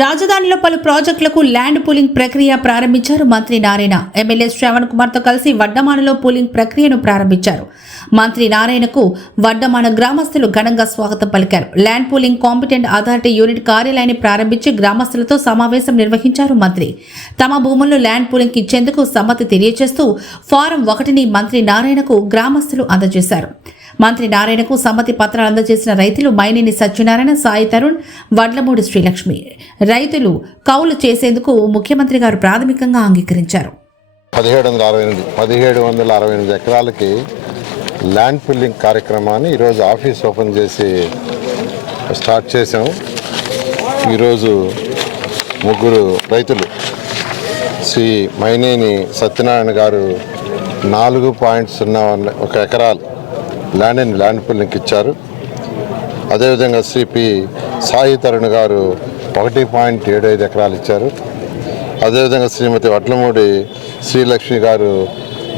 రాజధానిలో పలు ప్రాజెక్టులకు ల్యాండ్ పూలింగ్ ప్రక్రియ ప్రారంభించారు మంత్రి నారాయణ. ఎమ్మెల్యే శ్రావణ్ కుమార్తో కలిసి వడ్డమానలో పూలింగ్ ప్రక్రియను ప్రారంభించారు. మంత్రి నారాయణకు వడ్డమాన గ్రామస్తులు ఘనంగా స్వాగతం పలికారు. Land pooling competent authority unit కార్యాలయాన్ని ప్రారంభించి గ్రామస్తులతో సమావేశం నిర్వహించారు మంత్రి. తమ భూముల్లో ల్యాండ్ పూలింగ్ ఇచ్చేందుకు సమ్మతి తెలియజేస్తూ ఫారం 1ని మంత్రి నారాయణకు గ్రామస్తులు అందజేశారు. మంత్రి నారాయణకు సమ్మతి పత్రాలు అందజేసిన రైతులు మైనేని సత్యనారాయణ, సాయి తరుణ్, వడ్లమూడి శ్రీలక్ష్మి. రైతులు కౌలు చేసేందుకు ముఖ్యమంత్రి గారు ప్రాథమికంగా అంగీకరించారు. 1768 ఎకరాలకి ల్యాండ్ పుల్లింగ్ కార్యక్రమాన్ని ఈరోజు ఆఫీస్ ఓపెన్ చేసి స్టార్ట్ చేసాం. ఈరోజు ముగ్గురు రైతులు శ్రీ మైనేని సత్యనారాయణ గారు 4.01 ఎకరాలు ల్యాండ్ పుల్లింగ్కి ఇచ్చారు. అదేవిధంగా శ్రీ పి సాయి తరుణ్ గారు 1.75 ఎకరాలు ఇచ్చారు. అదేవిధంగా శ్రీమతి వడ్లమూడి శ్రీలక్ష్మి గారు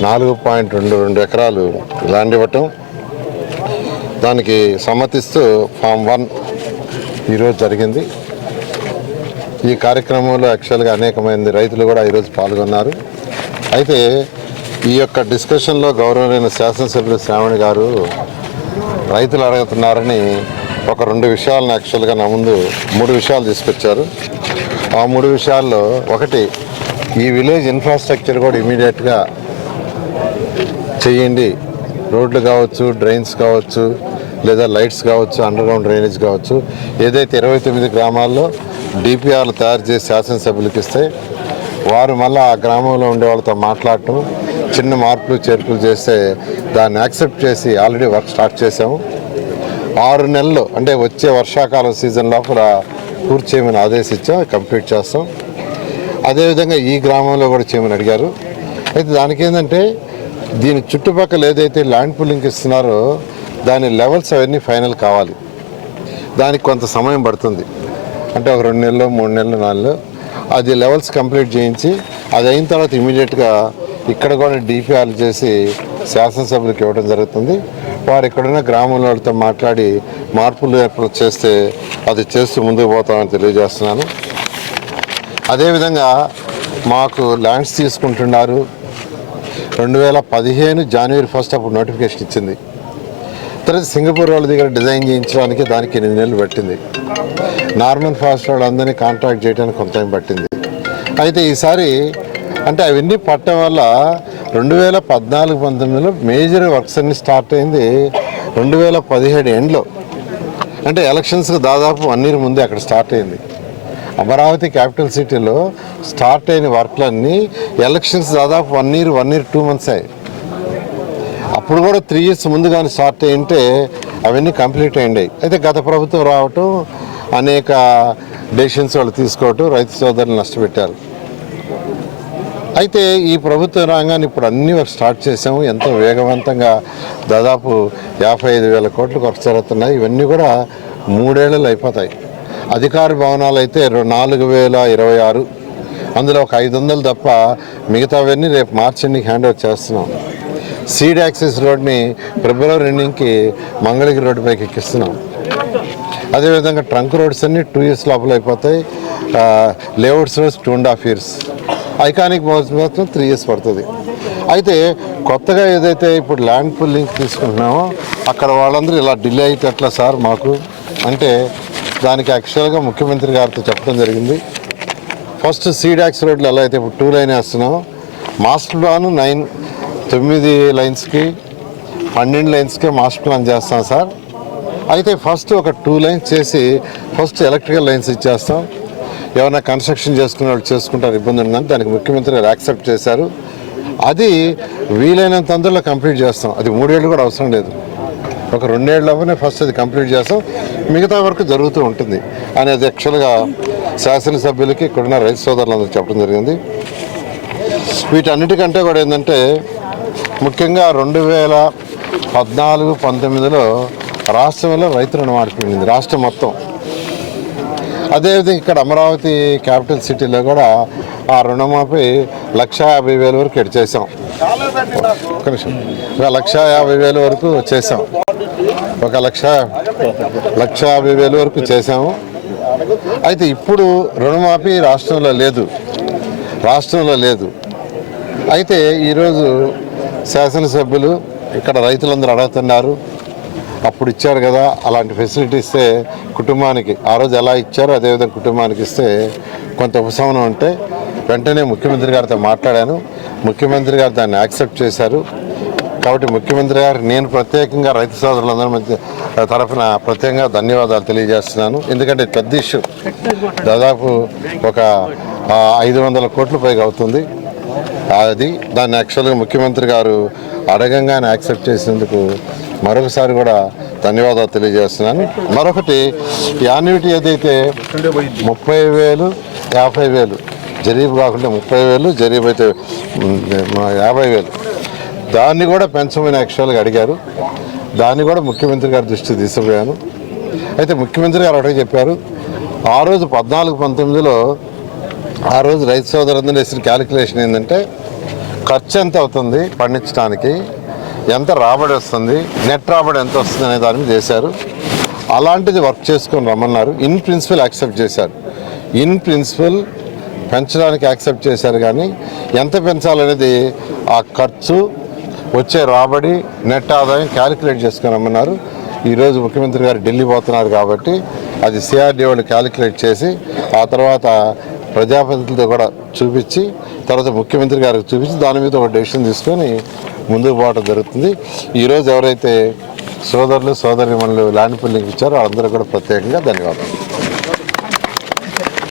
4.22 ఎకరాలు ల్యాండ్ ఇవ్వటం, దానికి సమ్మతిస్తూ ఫామ్ 1 ఈరోజు జరిగింది. ఈ కార్యక్రమంలో యాక్చువల్గా అనేక మంది రైతులు కూడా ఈరోజు పాల్గొన్నారు. అయితే ఈ యొక్క డిస్కషన్లో గౌరవనీయ శాసనసభ్యులు శ్రావణి గారు రైతులు అడుగుతున్నారని ఒక 2 విషయాలను యాక్చువల్గా నా ముందు 3 విషయాలు తీసుకొచ్చారు. ఆ 3 విషయాల్లో ఒకటి, ఈ విలేజ్ ఇన్ఫ్రాస్ట్రక్చర్ కూడా ఇమీడియట్గా చేయండి. రోడ్లు కావచ్చు, డ్రైన్స్ కావచ్చు, లేదా లైట్స్ కావచ్చు, అండర్గ్రౌండ్ డ్రైనేజ్ కావచ్చు. ఏదైతే 29 గ్రామాల్లో డిపిఆర్లు తయారు చేసి శాసనసభ్యులకు ఇస్తే వారు మళ్ళీ ఆ గ్రామంలో ఉండే వాళ్ళతో మాట్లాడటం, చిన్న మార్పులు చేర్పులు చేస్తే దాన్ని యాక్సెప్ట్ చేసి ఆల్రెడీ వర్క్ స్టార్ట్ చేసాము. 6 నెలలు అంటే వచ్చే వర్షాకాలం సీజన్ లోపల పూర్తి చేయమని ఆదేశించాం, కంప్లీట్ చేస్తాం. అదేవిధంగా ఈ గ్రామంలో కూడా చేయమని అడిగారు. అయితే దానికి ఏంటంటే దీని చుట్టుపక్కల ఏదైతే ల్యాండ్ పూలింగ్ ఇస్తున్నారో దాని లెవెల్స్ అవన్నీ ఫైనల్ కావాలి. దానికి కొంత సమయం పడుతుంది, అంటే ఒక 2 నెలలు 3 నెలలు 4 నెలలు. అది లెవెల్స్ కంప్లీట్ చేయించి అది అయిన తర్వాత ఇమీడియట్గా ఇక్కడ కూడా డిపిఆర్లు చేసి శాసనసభ్యులకు ఇవ్వడం జరుగుతుంది. వారు ఇక్కడున్న గ్రామంలో వాళ్ళతో మాట్లాడి మార్పులు ఏర్పాటు చేస్తే అది చేస్తూ ముందుకు పోతామని తెలియజేస్తున్నాను. అదేవిధంగా మాకు ల్యాండ్స్ తీసుకుంటున్నారు. 2015 జనవరి 1 అప్పుడు నోటిఫికేషన్ ఇచ్చింది. తర్వాత సింగపూర్ వాళ్ళ దగ్గర డిజైన్ చేయించడానికి దానికి 8 నెలలు పట్టింది. నార్మన్ ఫాస్ట్ వాళ్ళందరినీ కాంట్రాక్ట్ చేయడానికి కొంత టైం పట్టింది. అయితే ఈసారి అంటే అవన్నీ పట్టడం వల్ల 2014-19లో మేజర్ వర్క్స్ అన్నీ స్టార్ట్ అయింది 2017 ఎండ్లో. అంటే ఎలక్షన్స్కి దాదాపు 1 year ముందే అక్కడ స్టార్ట్ అయింది. అమరావతి క్యాపిటల్ సిటీలో స్టార్ట్ అయిన వర్క్లన్నీ ఎలక్షన్స్ దాదాపు 1 year 2 months అయ్యాయి. అప్పుడు కూడా 3 years ముందుగానే స్టార్ట్ అయ్యింటే అవన్నీ కంప్లీట్ అయ్యాయి. అయితే గత ప్రభుత్వం రావటం, అనేక డెసిషన్స్ వాళ్ళు తీసుకోవటం రైతు సోదరులు నష్టపెట్టారు. అయితే ఈ ప్రభుత్వ రంగాన్ని ఇప్పుడు అన్ని వరకు స్టార్ట్ చేసాము. ఎంతో వేగవంతంగా దాదాపు 55,000 కోట్లు ఖర్చు జరుగుతున్నాయి. ఇవన్నీ కూడా 3 ఏళ్లలో అయిపోతాయి. అధికార భవనాలు అయితే 4,026, అందులో ఒక 500 తప్ప మిగతావన్నీ రేపు మార్చి ఎండింగ్కి హ్యాండ్ ఓవర్ చేస్తున్నాం. సీడ్ యాక్సెస్ రోడ్ని ఫిబ్రవరి ఎండింగ్కి మంగళగిరి రోడ్డు పైకి ఎక్కిస్తున్నాం. అదేవిధంగా ట్రంక్ రోడ్స్ అన్నీ 2 years లోపల అయిపోతాయి. Layouts roads 2.5 years, iconic modes మాత్రం 3 years పడుతుంది. అయితే కొత్తగా ఏదైతే ఇప్పుడు ల్యాండ్ పుల్లింగ్ తీసుకుంటున్నామో అక్కడ వాళ్ళందరూ ఇలా డిలే అయితే ఎట్లా సార్ మాకు అంటే, దానికి యాక్చువల్గా ముఖ్యమంత్రి గారితో చెప్పడం జరిగింది. ఫస్ట్ సీడ్ యాక్స్ రోడ్లు ఎలా అయితే ఇప్పుడు 2 lane వేస్తున్నాం, మాస్టర్ ప్లాన్ 9 లైన్స్కి 12 lanesకే మాస్టర్ ప్లాన్ చేస్తాం సార్. అయితే ఫస్ట్ ఒక 2 lanes చేసి ఫస్ట్ ఎలక్ట్రికల్ లైన్స్ ఇచ్చేస్తాం. ఏమైనా కన్స్ట్రక్షన్ చేసుకునే వాళ్ళు చేసుకుంటారు, ఇబ్బంది ఉందని దానికి ముఖ్యమంత్రి గారు యాక్సెప్ట్ చేశారు. అది వీలైనంత తొందరలో కంప్లీట్ చేస్తాం. అది 3 ఏళ్ళు కూడా అవసరం లేదు, ఒక 2 ఏళ్ళలోనే ఫస్ట్ అది కంప్లీట్ చేస్తాం. మిగతా వరకు జరుగుతూ ఉంటుంది అనేది యాక్చువల్గా శాసనసభ్యులకి ఇక్కడున్న రైతు సోదరులందరూ చెప్పడం జరిగింది. వీటన్నిటికంటే కూడా ఏంటంటే ముఖ్యంగా 2014-19లో రాష్ట్రంలో రైతు రుణమాఫీ ఉండింది, రాష్ట్రం మొత్తం. అదేవిధంగా ఇక్కడ అమరావతి క్యాపిటల్ సిటీలో కూడా ఆ రుణమాఫీ 1,50,000 వరకు ఎడ్ చేసాం. ఒక నిమిషం, 1,50,000 వరకు చేసాం. 1,50,000 వరకు చేసాము. అయితే ఇప్పుడు రుణమాఫీ రాష్ట్రంలో లేదు. అయితే ఈరోజు శాసనసభ్యులు ఇక్కడ రైతులందరూ అడుగుతున్నారు, అప్పుడు ఇచ్చారు కదా అలాంటి ఫెసిలిటీ ఇస్తే కుటుంబానికి ఆ రోజు ఎలా ఇచ్చారో అదేవిధంగా కుటుంబానికి ఇస్తే కొంత ఉపశమనం ఉంటే వెంటనే ముఖ్యమంత్రి గారితో మాట్లాడాను. ముఖ్యమంత్రి గారు దాన్ని యాక్సెప్ట్ చేశారు. కాబట్టి ముఖ్యమంత్రి గారు నేను ప్రత్యేకంగా రైతు సోదరులందరి మధ్య తరఫున ప్రత్యేకంగా ధన్యవాదాలు తెలియజేస్తున్నాను. ఎందుకంటే పెద్ద ఇష్యూ, దాదాపు ఒక 500 కోట్ల పైగా అవుతుంది. దాన్ని యాక్చువల్గా ముఖ్యమంత్రి గారు అడగంగానే యాక్సెప్ట్ చేసినందుకు మరొకసారి కూడా ధన్యవాదాలు తెలియజేస్తున్నాను. మరొకటి యాన్యుటీ ఏదైతే 30,000, 50,000 జరీబు కాకుండా 30,000, జరీబు అయితే 50,000 దాన్ని కూడా పెంచమని యాక్చువల్గా అడిగారు. దాన్ని కూడా ముఖ్యమంత్రి గారి దృష్టికి తీసుకుపోయాను. అయితే ముఖ్యమంత్రి గారు ఒకటే చెప్పారు, ఆ రోజు 14-19లో ఆ రోజు రైతు సోదరులందరూ వేసిన క్యాలిక్యులేషన్ ఏంటంటే ఖర్చు ఎంత అవుతుంది పండించడానికి, ఎంత రాబడి వస్తుంది, నెట్ రాబడి ఎంత వస్తుంది అనే దాని మీద చేశారు. అలాంటిది వర్క్ చేసుకొని రమ్మన్నారు. ఇన్ ప్రిన్సిపల్ యాక్సెప్ట్ చేశారు. ఇన్ ప్రిన్సిపల్ పెంచడానికి యాక్సెప్ట్ చేశారు. కానీ ఎంత పెంచాలనేది ఆ ఖర్చు, వచ్చే రాబడి, నెట్ ఆదాయం క్యాలిక్యులేట్ చేసుకొని రమ్మన్నారు. ఈరోజు ముఖ్యమంత్రి గారు ఢిల్లీ పోతున్నారు కాబట్టి అది సిఆర్డీ వాళ్ళు క్యాలిక్యులేట్ చేసి ఆ తర్వాత ప్రజాప్రతినిధులతో కూడా చూపించి తర్వాత ముఖ్యమంత్రి గారికి చూపించి దాని మీద ఒక డెసిషన్ తీసుకొని ముందుకు పోవడం జరుగుతుంది. ఈరోజు ఎవరైతే సోదరులు సోదరిమణులు ల్యాండ్ పూలింగ్ ఇచ్చారో వాళ్ళందరూ కూడా ప్రత్యేకంగా ధన్యవాదాలు.